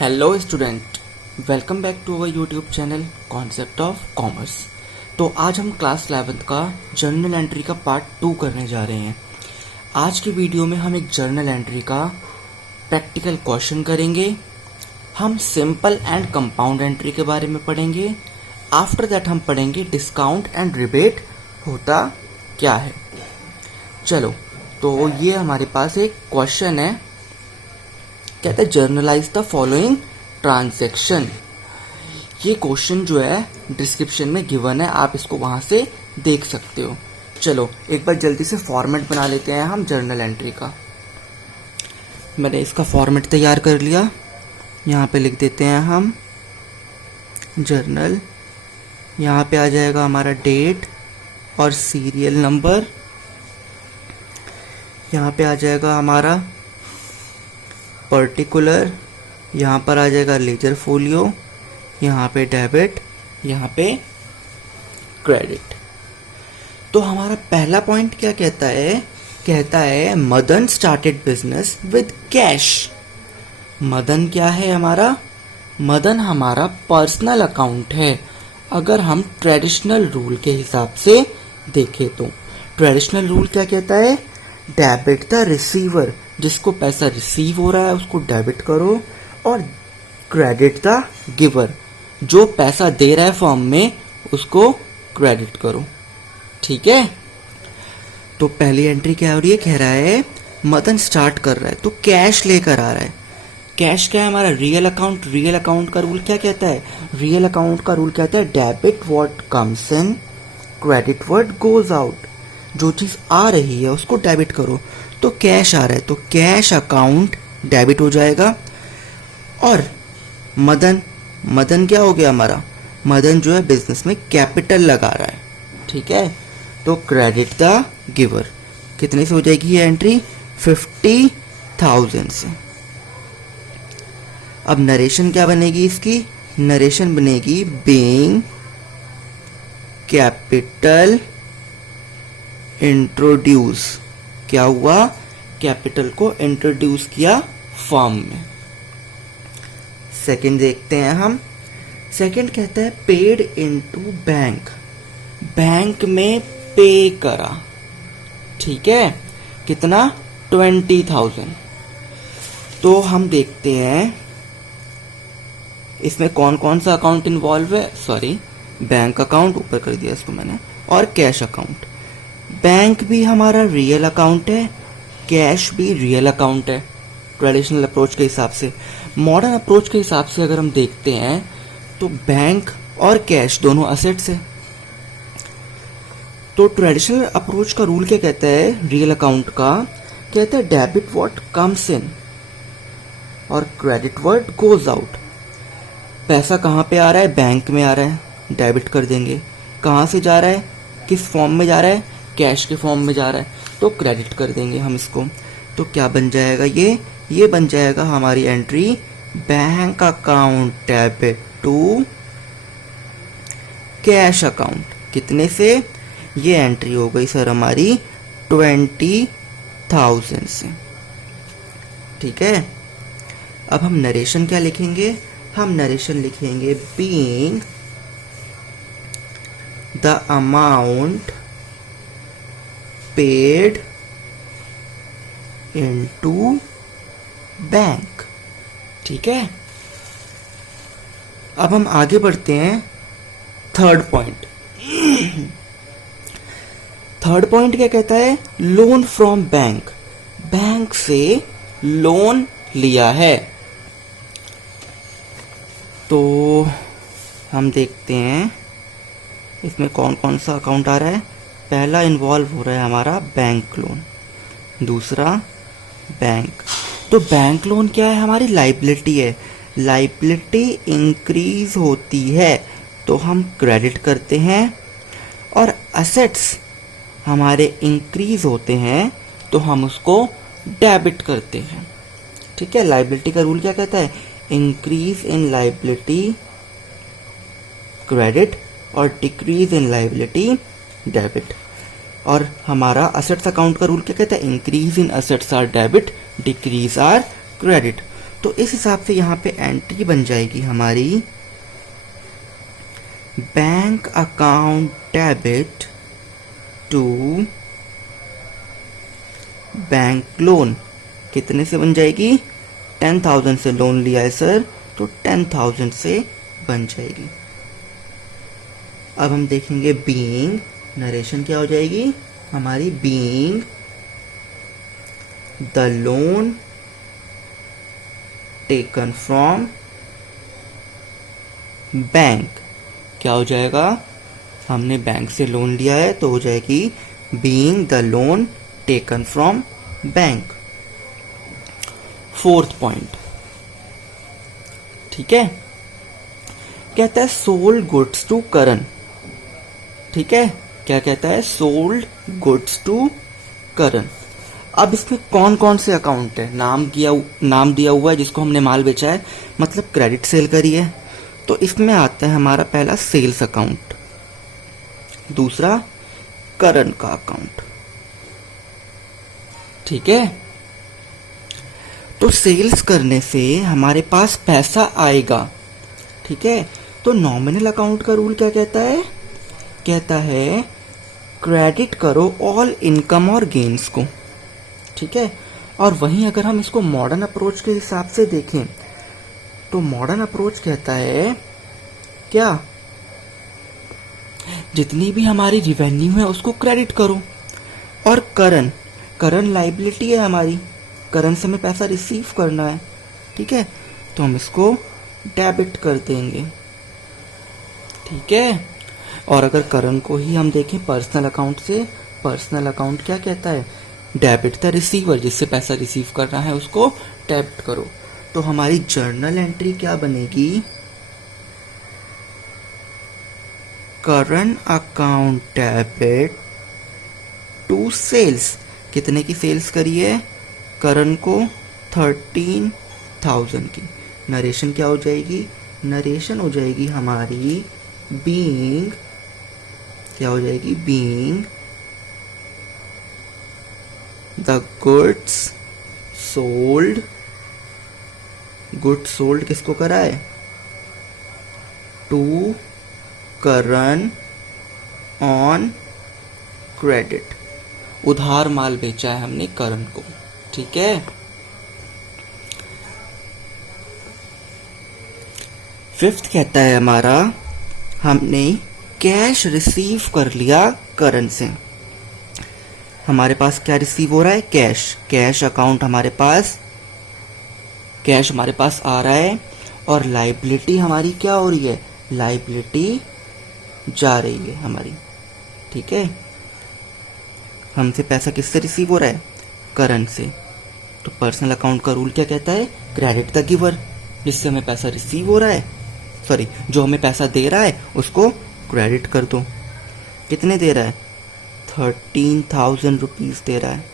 Hello student, welcome back to our YouTube channel concept of commerce. तो आज हम class 11th का journal entry का पार्ट 2 करने जा रहे हैं। आज की वीडियो में हम एक जर्नल एंट्री का प्रैक्टिकल क्वेश्चन करेंगे। हम सिंपल एंड कंपाउंड एंट्री के बारे में पढ़ेंगे। आफ्टर दैट हम पढ़ेंगे डिस्काउंट एंड रिबेट होता क्या है। चलो, तो ये हमारे पास एक क्वेश्चन है, कहते हैं जर्नलाइज द फॉलोइंग ट्रांजैक्शन। ये क्वेश्चन जो है डिस्क्रिप्शन में गिवन है, आप इसको वहां से देख सकते हो। चलो एक बार जल्दी से फॉर्मेट बना लेते हैं हम जर्नल एंट्री का। मैंने इसका फॉर्मेट तैयार कर लिया। यहाँ पे लिख देते हैं हम जर्नल। यहाँ पे आ जाएगा हमारा डेट और सीरियल नंबर। यहाँ पे आ जाएगा हमारा पर्टिकुलर, यहाँ पर आ जाएगा लेजर फोलियो, यहाँ पे डेबिट, यहाँ पे क्रेडिट। तो हमारा पहला पॉइंट क्या कहता है? कहता है Madan started business with cash. Madan क्या है हमारा? मदन हमारा पर्सनल अकाउंट है। अगर हम ट्रेडिशनल रूल के हिसाब से देखें तो ट्रेडिशनल रूल क्या कहता है? डेबिट द रिसीवर, जिसको पैसा रिसीव हो रहा है उसको डेबिट करो, और क्रेडिट द गिवर, जो पैसा दे रहा है फॉर्म में उसको क्रेडिट करो। ठीक है, तो पहली एंट्री क्या हो रही है? कह रहा है मदन स्टार्ट कर रहा है तो कैश लेकर आ रहा है। कैश क्या है हमारा? Real account. रियल अकाउंट का रूल क्या कहता है? रियल अकाउंट का रूल कहता है debit what comes in, credit what goes out. जो चीज आ रही है उसको डेबिट करो। तो कैश आ रहा है तो कैश अकाउंट डेबिट हो जाएगा। और मदन क्या हो गया हमारा? मदन जो है बिजनेस में कैपिटल लगा रहा है। ठीक है, तो क्रेडिट द गिवर। कितने से हो जाएगी ये एंट्री? 50,000 से। अब नरेशन क्या बनेगी इसकी? नरेशन बनेगी बीइंग कैपिटल इंट्रोड्यूस। क्या हुआ? कैपिटल को इंट्रोड्यूस किया फॉर्म में। सेकंड देखते हैं हम। सेकंड कहता है पेड इनटू बैंक। बैंक में पे करा। ठीक है, कितना? 20,000। तो हम देखते हैं इसमें कौन कौन सा अकाउंट इन्वॉल्व है। सॉरी, बैंक अकाउंट ऊपर कर दिया इसको मैंने, और कैश अकाउंट। बैंक भी हमारा रियल अकाउंट है, कैश भी रियल अकाउंट है ट्रेडिशनल अप्रोच के हिसाब से। मॉडर्न अप्रोच के हिसाब से अगर हम देखते हैं तो बैंक और कैश दोनों असेट्स है। तो ट्रेडिशनल अप्रोच का रूल क्या कहता है? रियल अकाउंट का कहता है डेबिट व्हाट कम्स इन और क्रेडिट व्हाट गोज आउट। पैसा कहाँ पे आ रहा है? बैंक में आ रहा है, डेबिट कर देंगे। कहाँ से जा रहा है? किस फॉर्म में जा रहा है? कैश के फॉर्म में जा रहा है, तो क्रेडिट कर देंगे हम इसको। तो क्या बन जाएगा ये बन जाएगा हमारी entry bank account debit to cash account. कितने से? ये एंट्री हो गई सर हमारी 20,000 से। ठीक है, अब हम नरेशन क्या लिखेंगे? हम नरेशन लिखेंगे being the amount paid into bank. ठीक है, अब हम आगे बढ़ते हैं। Third point. थर्ड पॉइंट क्या कहता है? Loan from bank. बैंक से लोन लिया है। तो हम देखते हैं इसमें कौन कौन सा अकाउंट आ रहा है। पहला इन्वॉल्व हो रहा है हमारा बैंक लोन, दूसरा बैंक। तो बैंक लोन क्या है? हमारी लाइबिलिटी है। लाइबिलिटी इंक्रीज होती है तो हम क्रेडिट करते हैं, और असेट्स हमारे इंक्रीज होते हैं तो हम उसको डेबिट करते हैं। ठीक है, लाइबिलिटी का रूल क्या कहता है? इंक्रीज इन लाइबिलिटी क्रेडिट और डिक्रीज इन लाइबिलिटी डेबिट। और हमारा असेट्स अकाउंट का रूल क्या कहता है? Increase in assets are debit, decrease are credit. तो इस हिसाब से यहाँ पे एंट्री बन जाएगी हमारी bank account debit to bank loan. कितने से बन जाएगी? 10,000 से लोन लिया है सर, तो 10,000 से बन जाएगी। अब हम देखेंगे बीइंग, नरेशन क्या हो जाएगी हमारी? Being the loan taken from bank. क्या हो जाएगा? हमने बैंक से लोन लिया है तो हो जाएगी being the loan taken from bank. Fourth point, ठीक है, कहता है सोल्ड गुड्स टू करण। ठीक है, क्या कहता है? सोल्ड गुड्स टू करण। अब इसमें कौन कौन से अकाउंट है? नाम दिया हुआ है जिसको हमने माल बेचा है, मतलब क्रेडिट सेल करी है, तो इसमें आता है हमारा पहला सेल्स अकाउंट, दूसरा करंट का अकाउंट। ठीक है, तो सेल्स करने से हमारे पास पैसा आएगा। ठीक है, तो नॉमिनल अकाउंट का रूल क्या कहता है? कहता है क्रेडिट करो ऑल इनकम और गेन्स को। ठीक है, और वहीं अगर हम इसको मॉडर्न अप्रोच के हिसाब से देखें तो मॉडर्न अप्रोच कहता है क्या? जितनी भी हमारी रिवेन्यू है उसको क्रेडिट करो, और करंट लाइबिलिटी है हमारी, करंट से हमें पैसा रिसीव करना है। ठीक है, तो हम इसको डेबिट कर देंगे। ठीक है, और अगर करंट को ही हम देखें पर्सनल अकाउंट से, पर्सनल अकाउंट क्या कहता है? डेबिट द रिसीवर, जिससे पैसा रिसीव करना है उसको डेबिट करो। तो हमारी जर्नल एंट्री क्या बनेगी? Current account debit to sales. कितने की सेल्स करी है? करंट को 13,000 की। नरेशन क्या हो जाएगी? नरेशन हो जाएगी हमारी बीइंग, क्या हो जाएगी? Being the goods sold. Goods sold किसको करा है? To current on credit. उधार माल बेचा है हमने करंट को। ठीक है, फिफ्थ कहता है हमारा हमने कैश रिसीव कर लिया करंट से। हमारे पास क्या रिसीव हो रहा है? कैश। कैश अकाउंट हमारे पास, कैश हमारे पास आ रहा है, और लाइबिलिटी हमारी क्या हो रही है? लाइबिलिटी जा रही है हमारी। ठीक है, हमसे पैसा किससे रिसीव हो रहा है? करंट से। तो पर्सनल अकाउंट का रूल क्या कहता है? क्रेडिट द गिवर, जिससे हमें पैसा रिसीव हो रहा है, सॉरी जो हमें पैसा दे रहा है उसको क्रेडिट कर दो। कितने दे रहा है? 13,000 रुपीज दे रहा है।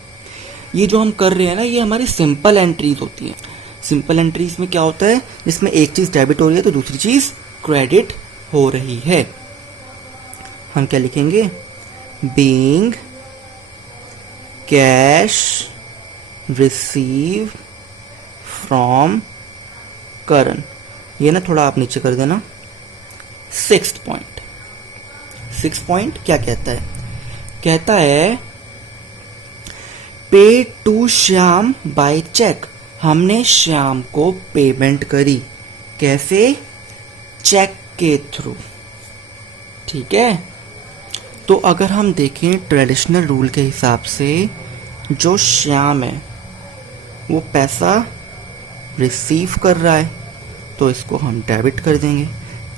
ये जो हम कर रहे हैं ना, ये हमारी सिंपल एंट्रीज होती हैं। सिंपल एंट्रीज में क्या होता है? इसमें एक चीज डेबिट हो रही है तो दूसरी चीज क्रेडिट हो रही है। हम क्या लिखेंगे? Being cash receive from current. ये ना थोड़ा आप नीचे कर देना। सिक्स्थ पॉइंट क्या कहता है? कहता है पे टू श्याम बाय चेक। हमने श्याम को पेमेंट करी। कैसे? चेक के थ्रू। ठीक है, तो अगर हम देखें ट्रेडिशनल रूल के हिसाब से, जो श्याम है वो पैसा रिसीव कर रहा है तो इसको हम डेबिट कर देंगे।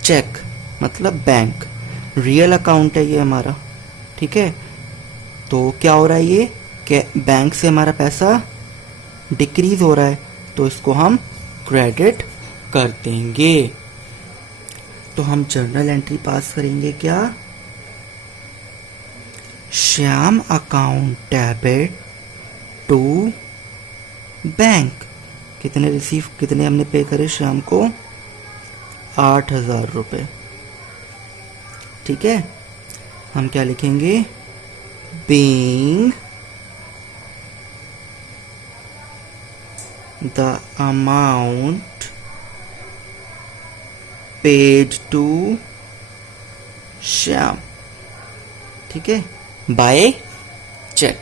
चेक मतलब बैंक, रियल अकाउंट है ये हमारा। ठीक है, तो क्या हो रहा है? ये कि बैंक से हमारा पैसा डिक्रीज हो रहा है तो इसको हम क्रेडिट कर देंगे। तो हम जर्नल एंट्री पास करेंगे क्या? Shyam account debit to bank. कितने हमने पे करे श्याम को? 8,000 रुपए। ठीक है, हम क्या लिखेंगे? Being the amount paid to Shyam, ठीक है, बाय चेक।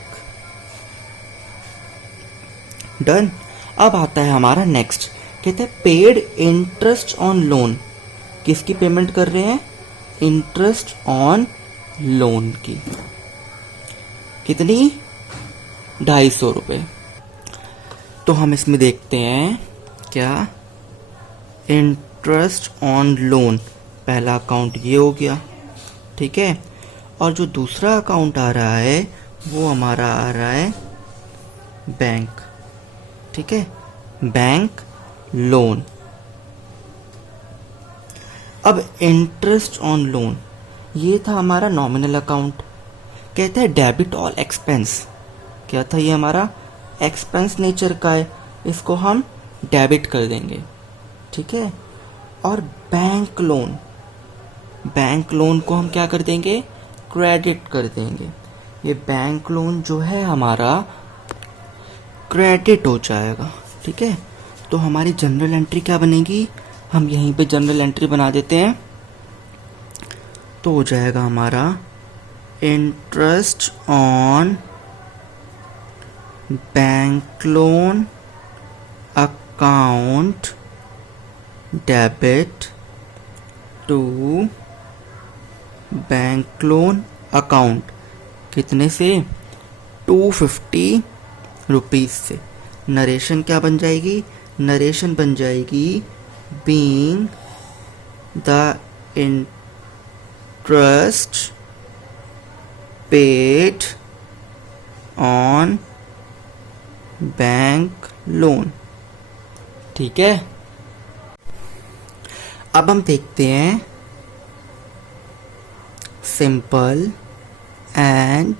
डन। अब आता है हमारा नेक्स्ट, कहते हैं पेड इंटरेस्ट ऑन लोन। किसकी पेमेंट कर रहे हैं? इंटरेस्ट ऑन लोन की। कितनी? 250 रुपये। तो हम इसमें देखते हैं क्या, इंटरेस्ट ऑन लोन, पहला अकाउंट ये हो गया, ठीक है। और जो दूसरा अकाउंट आ रहा है वो हमारा आ रहा है बैंक, ठीक है, बैंक लोन। अब इंटरेस्ट ऑन लोन ये था हमारा नॉमिनल अकाउंट। कहते हैं डेबिट ऑल एक्सपेंस। क्या था ये? हमारा एक्सपेंस नेचर का है, इसको हम डेबिट कर देंगे, ठीक है। और बैंक लोन, बैंक लोन को हम क्या कर देंगे? क्रेडिट कर देंगे। ये बैंक लोन जो है हमारा क्रेडिट हो जाएगा, ठीक है। तो हमारी जनरल एंट्री क्या बनेगी? हम यहीं पे जनरल एंट्री बना देते हैं। तो हो जाएगा हमारा interest on bank loan account debit to bank loan account. कितने से? 250 रुपीज़ से। नरेशन क्या बन जाएगी? नरेशन बन जाएगी being the interest paid on bank loan, ठीक है। अब हम देखते हैं simple and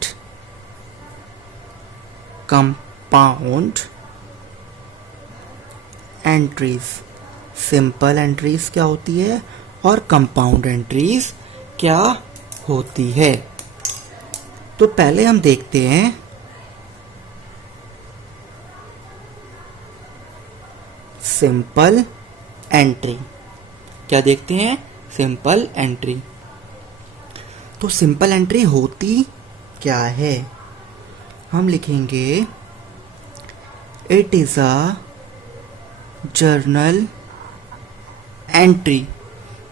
compound entries. Simple entries क्या होती है और कंपाउंड एंट्रीज क्या होती है? तो पहले हम देखते हैं सिंपल एंट्री। क्या देखते हैं? Simple entry. तो सिंपल एंट्री होती क्या है? हम लिखेंगे it is a journal entry.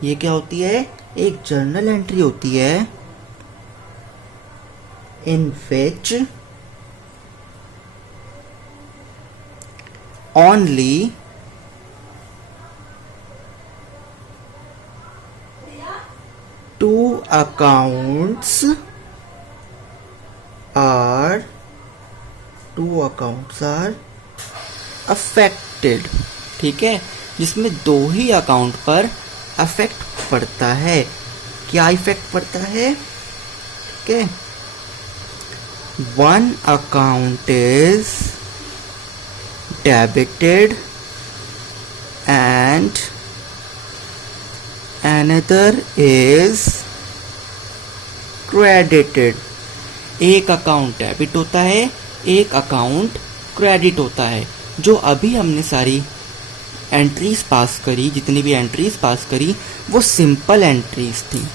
ये क्या होती है? एक जर्नल एंट्री होती है in which only two accounts are affected, ठीक है, जिसमें दो ही अकाउंट पर अफेक्ट पड़ता है। क्या इफेक्ट पड़ता है? ठीक है, one account is debited and another is credited। एक अकाउंट डेबिट होता है, एक अकाउंट क्रेडिट होता है। जो अभी हमने सारी एंट्रीज पास करी, जितनी भी एंट्रीज पास करी, वो सिंपल एंट्रीज थी।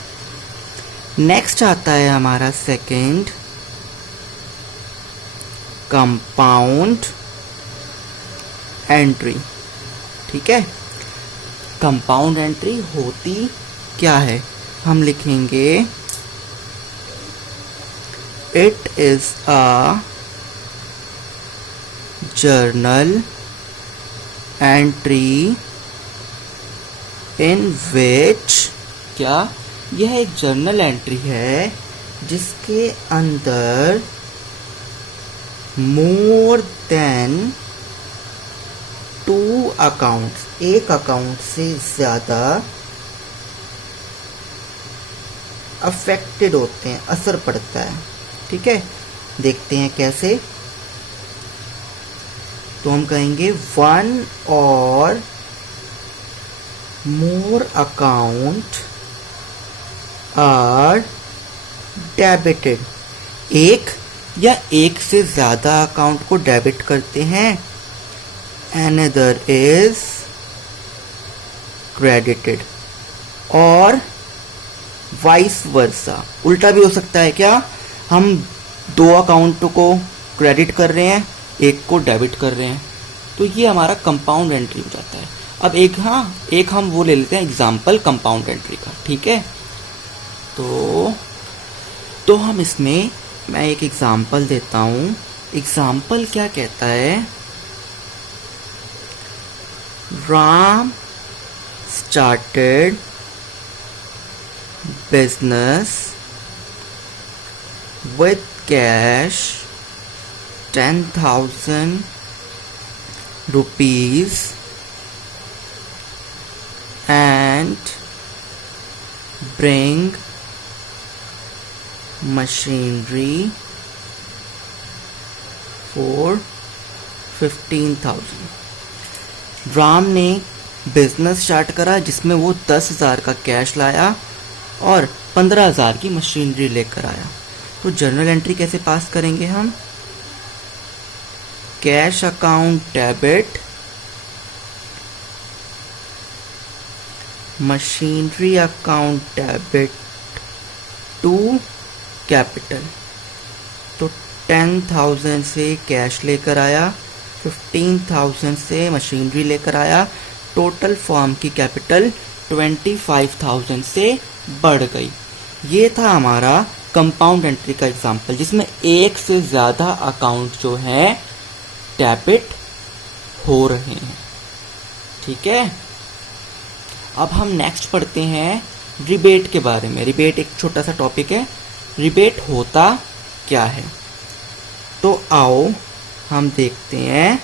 नेक्स्ट आता है हमारा सेकंड कंपाउंड एंट्री, ठीक है। कंपाउंड एंट्री होती क्या है? हम लिखेंगे it is a journal entry in which, क्या? यह एक जर्नल एंट्री है जिसके अंदर मोर देन टू अकाउंट्स, एक अकाउंट से ज्यादा अफेक्टेड होते हैं, असर पड़ता है, ठीक है। देखते हैं कैसे। तो हम कहेंगे वन और मोर अकाउंट आर डेबिटेड। एक या एक से ज्यादा अकाउंट को डेबिट करते हैं another is credited, और वाइस वर्सा, उल्टा भी हो सकता है क्या, हम दो अकाउंट को क्रेडिट कर रहे हैं, एक को डेबिट कर रहे हैं, तो ये हमारा कंपाउंड एंट्री हो जाता है। अब एक हम वो ले लेते हैं एग्जाम्पल कंपाउंड एंट्री का, ठीक है। तो हम इसमें मैं एक एग्जाम्पल देता हूँ। एग्जाम्पल क्या कहता है, Ram started business with cash 10,000 rupees and bring machinery for 15,000। Ram ने बिजनेस स्टार्ट करा जिसमें वो 10,000 का कैश लाया और 15,000 की मशीनरी लेकर आया। तो जर्नल एंट्री कैसे पास करेंगे हम, cash account debit, machinery account debit to capital. तो 10,000 से कैश लेकर आया, 15,000 से मशीनरी लेकर आया, टोटल फॉर्म की कैपिटल 25,000 से बढ़ गई। ये था हमारा कंपाउंड एंट्री का एग्जाम्पल, जिसमें एक से ज़्यादा अकाउंट जो है डेबिट हो रहे हैं, ठीक है। अब हम नेक्स्ट पढ़ते हैं रिबेट के बारे में। रिबेट एक छोटा सा टॉपिक है। रिबेट होता क्या है, तो आओ हम देखते हैं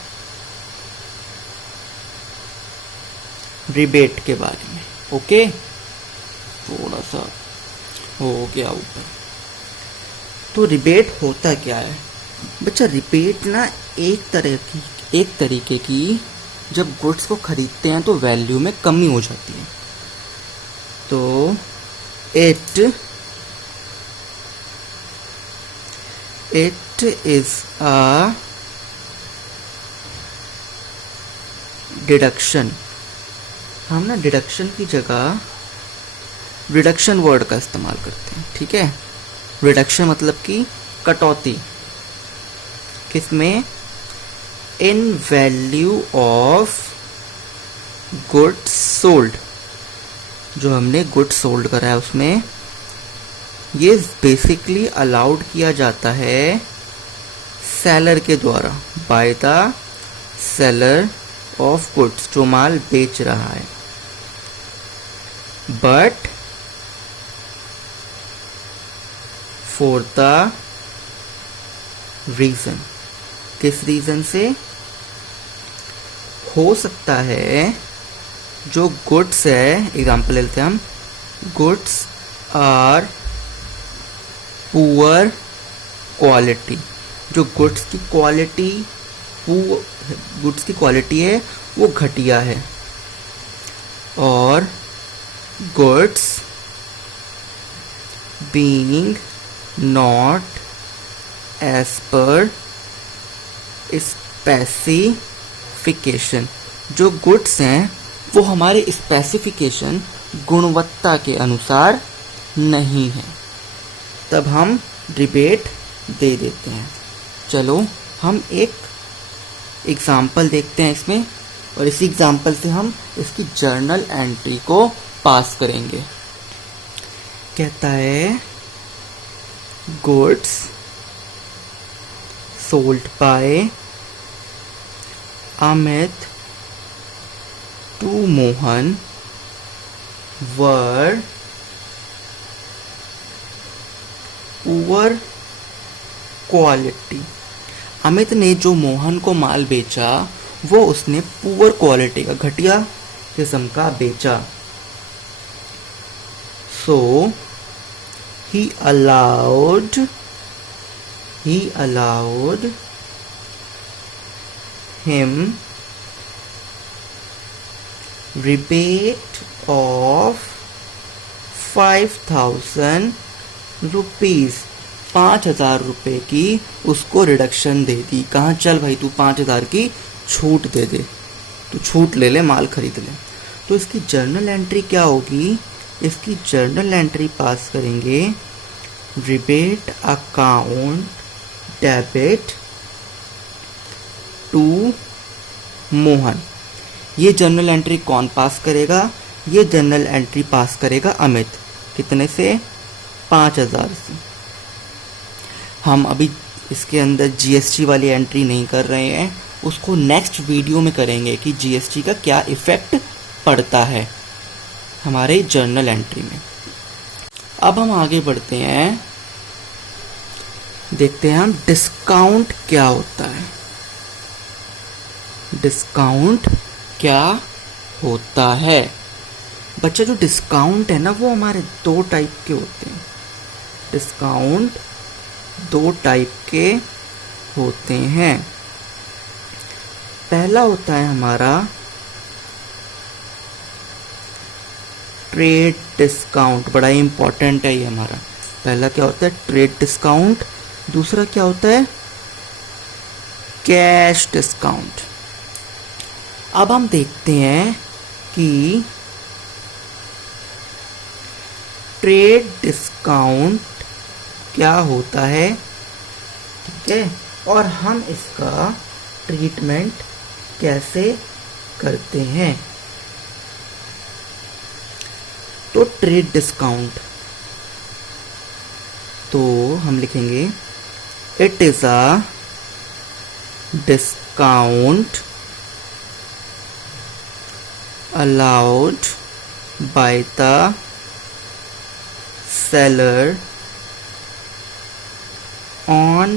रिबेट के बारे में। ओके, थोड़ा सा हो गया ऊपर। तो रिबेट होता क्या है बच्चा, रिबेट ना एक तरीके की जब गुड्स को खरीदते हैं तो वैल्यू में कमी हो जाती है, तो इट इज अ डिडक्शन। हम ना डिडक्शन की जगह रिडक्शन वर्ड का इस्तेमाल करते हैं, ठीक है। रिडक्शन मतलब कि कटौती, किसमें, इन वैल्यू ऑफ गुड्स सोल्ड। जो हमने गुड्स सोल्ड करा है उसमें ये बेसिकली अलाउड किया जाता है सेलर के द्वारा, by the seller of goods, जो माल बेच रहा है। बट फॉर द रीजन, किस रीजन से, हो सकता है जो गुड्स है, एग्जाम्पल लेते हैं हम, गुड्स आर पुअर क्वालिटी। जो गुड्स की क्वालिटी है वो घटिया है, और goods being not as per specification. जो गुड्स हैं वो हमारे स्पेसिफिकेशन गुणवत्ता के अनुसार नहीं है, तब हम रिबेट दे देते हैं। चलो हम एक एग्जाम्पल देखते हैं इसमें, और इसी एग्जाम्पल से हम इसकी जर्नल एंट्री को पास करेंगे। कहता है goods sold by Amit to Mohan were poor quality. Amit ने जो मोहन को माल बेचा वो उसने पुअर क्वालिटी का, घटिया किस्म का बेचा। सो he allowed him rebate of 5,000 rupees। 5,000 रुपए की उसको रिडक्शन दे दी। कहाँ, चल भाई तू 5,000 की छूट दे दे, तो छूट ले ले, माल खरीद ले। तो इसकी जर्नल एंट्री क्या होगी, इसकी जर्नल एंट्री पास करेंगे rebate account debit to Mohan. ये जर्नल एंट्री कौन पास करेगा, ये जर्नल एंट्री पास करेगा अमित। कितने से, 5000 से। हम अभी इसके अंदर जीएसटी वाली एंट्री नहीं कर रहे हैं, उसको नेक्स्ट वीडियो में करेंगे कि जीएसटी का क्या इफेक्ट पड़ता है हमारे जर्नल एंट्री में। अब हम आगे बढ़ते हैं, देखते हैं हम डिस्काउंट क्या होता है। डिस्काउंट क्या होता है बच्चा, जो डिस्काउंट है ना वो हमारे 2 टाइप के होते हैं। डिस्काउंट 2 टाइप के होते हैं। पहला होता है हमारा ट्रेड डिस्काउंट, बड़ा ही इंपॉर्टेंट है ये हमारा। पहला क्या होता है, ट्रेड डिस्काउंट। दूसरा क्या होता है, कैश डिस्काउंट। अब हम देखते हैं कि ट्रेड डिस्काउंट क्या होता है, ठीक है, और हम इसका ट्रीटमेंट कैसे करते हैं। तो ट्रेड डिस्काउंट, तो हम लिखेंगे it is a discount allowed by the seller on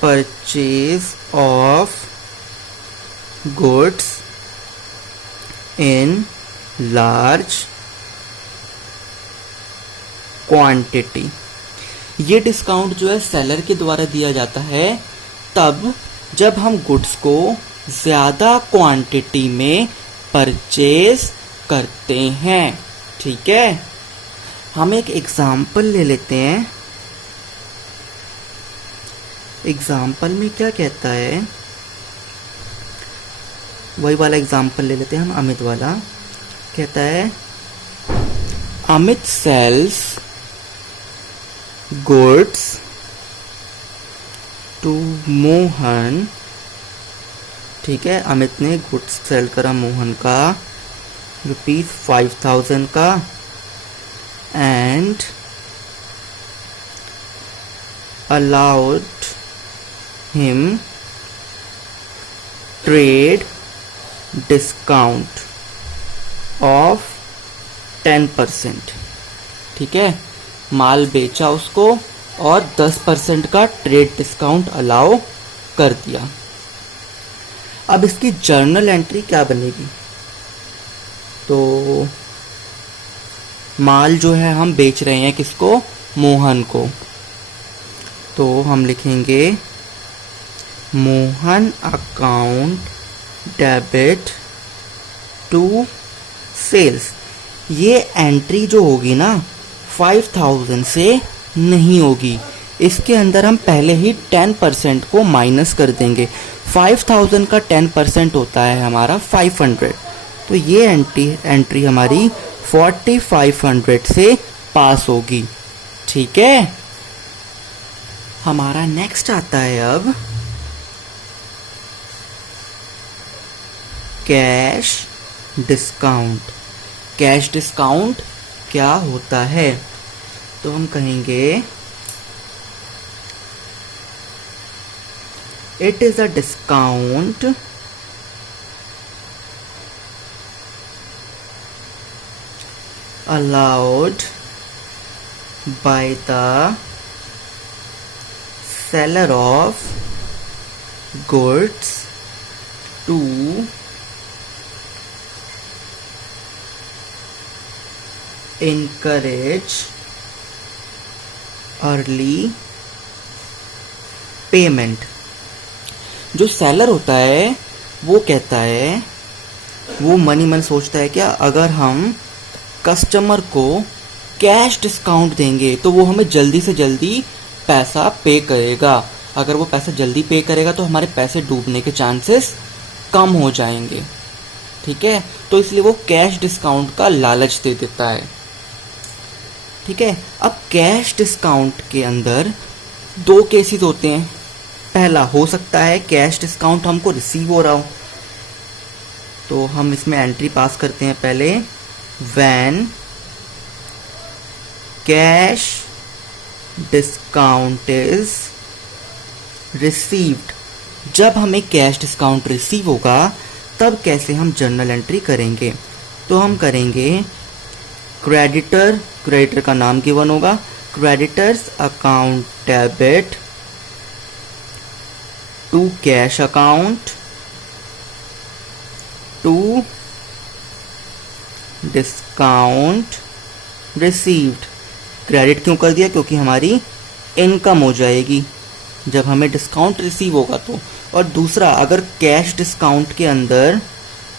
purchase of goods in large quantity। ये डिस्काउंट जो है सेलर के द्वारा दिया जाता है तब जब हम गुड्स को ज़्यादा क्वांटिटी में परचेज करते हैं, ठीक है। हम एक एग्जाम्पल ले लेते हैं। एग्जाम्पल में क्या कहता है, वही वाला एग्जाम्पल ले लेते हैं हम, अमित वाला। कहता है Amit sales goods to Mohan, ठीक है। अमित ने गुड्स सेल करा मोहन का ₹5000 का, and allowed him trade discount of 10%, ठीक है। माल बेचा उसको और 10% का ट्रेड डिस्काउंट अलाउ कर दिया। अब इसकी जर्नल एंट्री क्या बनेगी, तो माल जो है हम बेच रहे हैं किसको, मोहन को, तो हम लिखेंगे Mohan account debit to sales. ये एंट्री जो होगी ना 5000 से नहीं होगी, इसके अंदर हम पहले ही 10% को माइनस कर देंगे। 5000 का 10% होता है हमारा 500, तो ये एंट्री हमारी 4500 से पास होगी, ठीक है। हमारा नेक्स्ट आता है अब कैश डिस्काउंट। कैश डिस्काउंट क्या होता है, तो हम कहेंगे it is a discount allowed by the seller of goods to encourage early payment। जो सेलर होता है वो कहता है, वो मनी मन सोचता है क्या, अगर हम कस्टमर को कैश डिस्काउंट देंगे तो वो हमें जल्दी से जल्दी पैसा पे करेगा। अगर वो पैसा जल्दी पे करेगा तो हमारे पैसे डूबने के चांसेस कम हो जाएंगे, ठीक है। तो इसलिए वो कैश डिस्काउंट का लालच दे देता है, ठीक है। अब कैश डिस्काउंट के अंदर दो केसेस होते हैं। पहला हो सकता है कैश डिस्काउंट हमको रिसीव हो रहा हो, तो हम इसमें एंट्री पास करते हैं पहले, when cash discount is received. जब हमें कैश डिस्काउंट रिसीव होगा तब कैसे हम जर्नल एंट्री करेंगे, तो हम करेंगे क्रेडिटर का नाम गिवन होगा, creditors account debit to cash account to discount received. Credit क्यों कर दिया, क्योंकि हमारी इनकम हो जाएगी जब हमें डिस्काउंट रिसीव होगा तो। और दूसरा, अगर कैश डिस्काउंट के अंदर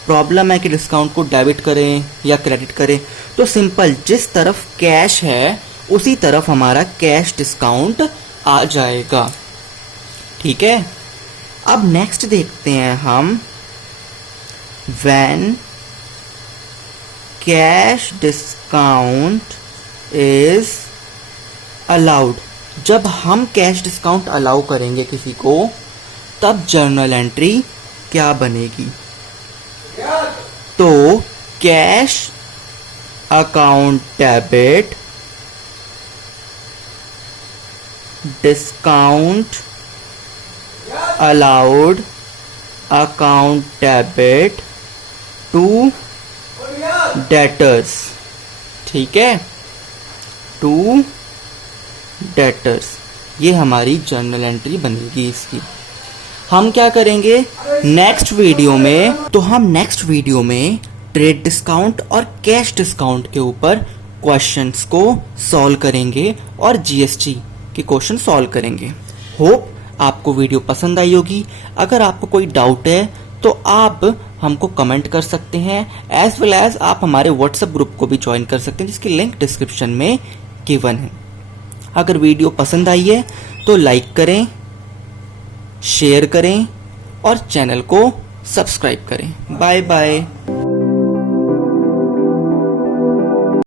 प्रॉब्लम है कि डिस्काउंट को डेबिट करें या क्रेडिट करें, तो सिंपल जिस तरफ कैश है उसी तरफ हमारा कैश डिस्काउंट आ जाएगा, ठीक है। अब नेक्स्ट देखते हैं हम, when cash discount is allowed. जब हम कैश डिस्काउंट अलाउ करेंगे किसी को तब जर्नल एंट्री क्या बनेगी, तो cash account debit discount allowed account debit to debtors, ठीक है, टू डेटर्स। ये हमारी जर्नल एंट्री बनेगी इसकी। हम क्या करेंगे नेक्स्ट वीडियो में, तो हम नेक्स्ट वीडियो में ट्रेड डिस्काउंट और कैश डिस्काउंट के ऊपर क्वेश्चंस को सॉल्व करेंगे और जीएसटी के क्वेश्चन सॉल्व करेंगे। होप आपको वीडियो पसंद आई होगी। अगर आपको कोई डाउट है तो आप हमको कमेंट कर सकते हैं, एज वेल एज आप हमारे व्हाट्सएप ग्रुप को भी ज्वाइन कर सकते हैं जिसकी लिंक डिस्क्रिप्शन में गिवन है। अगर वीडियो पसंद आई है तो लाइक करें, शेयर करें और चैनल को सब्सक्राइब करें। Bye bye.